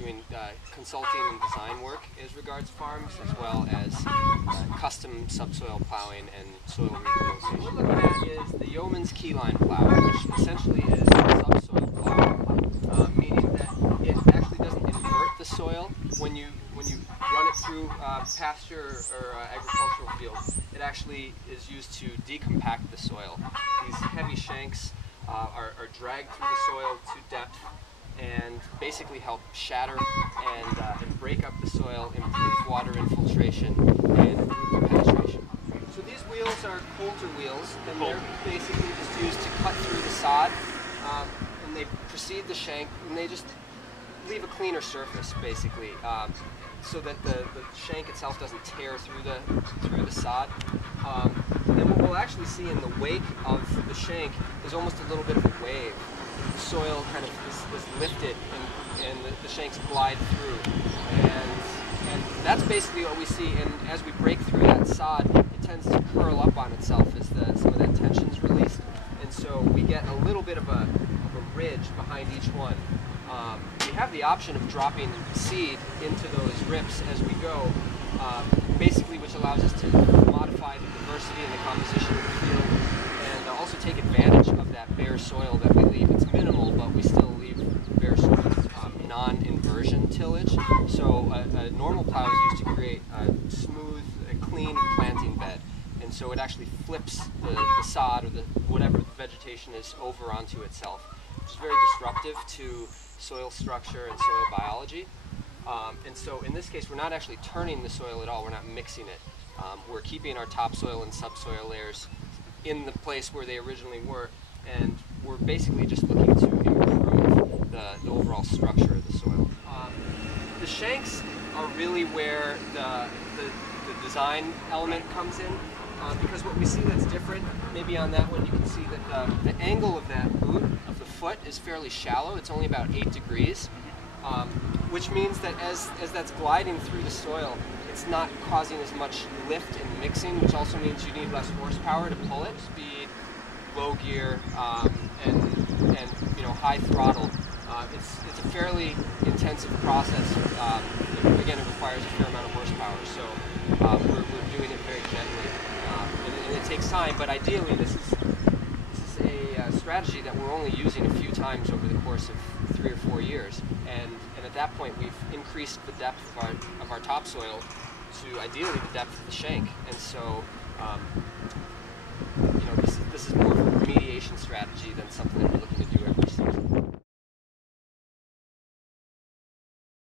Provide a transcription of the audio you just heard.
doing consulting and design work as regards farms, as well as custom subsoil plowing and soil rehabilitation. What we're looking at is the Yeoman's Keyline Plow, which essentially is a subsoil plow, meaning that it actually doesn't invert the soil when you run it through pasture or agricultural fields. It actually is used to decompact the soil. These heavy shanks are dragged through the soil to depth and basically help shatter and break up the soil, improve water infiltration, and improve penetration. So these wheels are coulter wheels, and they're basically just used to cut through the sod, and they precede the shank, and they just leave a cleaner surface, basically, so that the shank itself doesn't tear through the sod. And what we'll actually see in the wake of the shank is almost a little bit of a wave. The soil kind of is lifted, and the shanks glide through, and that's basically what we see. And as we break through that sod, it tends to curl up on itself as some of that tension is released, and so we get a little bit of a ridge behind each one. We have the option of dropping seed into those rips as we go, basically, which allows us to modify the diversity and the composition of the field, and also take advantage of that bare soil that we leave. It's minimal, but we still leave bare soil. Non-inversion tillage. So a normal plow is used to create a smooth, clean planting bed, and so it actually flips the sod or whatever the vegetation is over onto itself, which is very disruptive to soil structure and soil biology. And so in this case, we're not actually turning the soil at all. We're not mixing it. We're keeping our topsoil and subsoil layers in the place where they originally were, and we're basically just looking to improve the overall structure of the soil. The shanks are really where the design element comes in, because what we see that's different, maybe on that one you can see that the angle of that boot of the foot is fairly shallow. It's only about 8 degrees, which means that as that's gliding through the soil, it's not causing as much lift and mixing, which also means you need less horsepower to pull it. Speed, low gear, and high throttle. It's a fairly intensive process. Again, it requires a fair amount of horsepower, so we're doing it very gently, and it takes time. But ideally, this is a strategy that we're only using a few times over the course of 3 or 4 years, and at that point, we've increased the depth of our topsoil to ideally the depth of the shank, and so this is more of a remediation strategy than something that we're looking to do every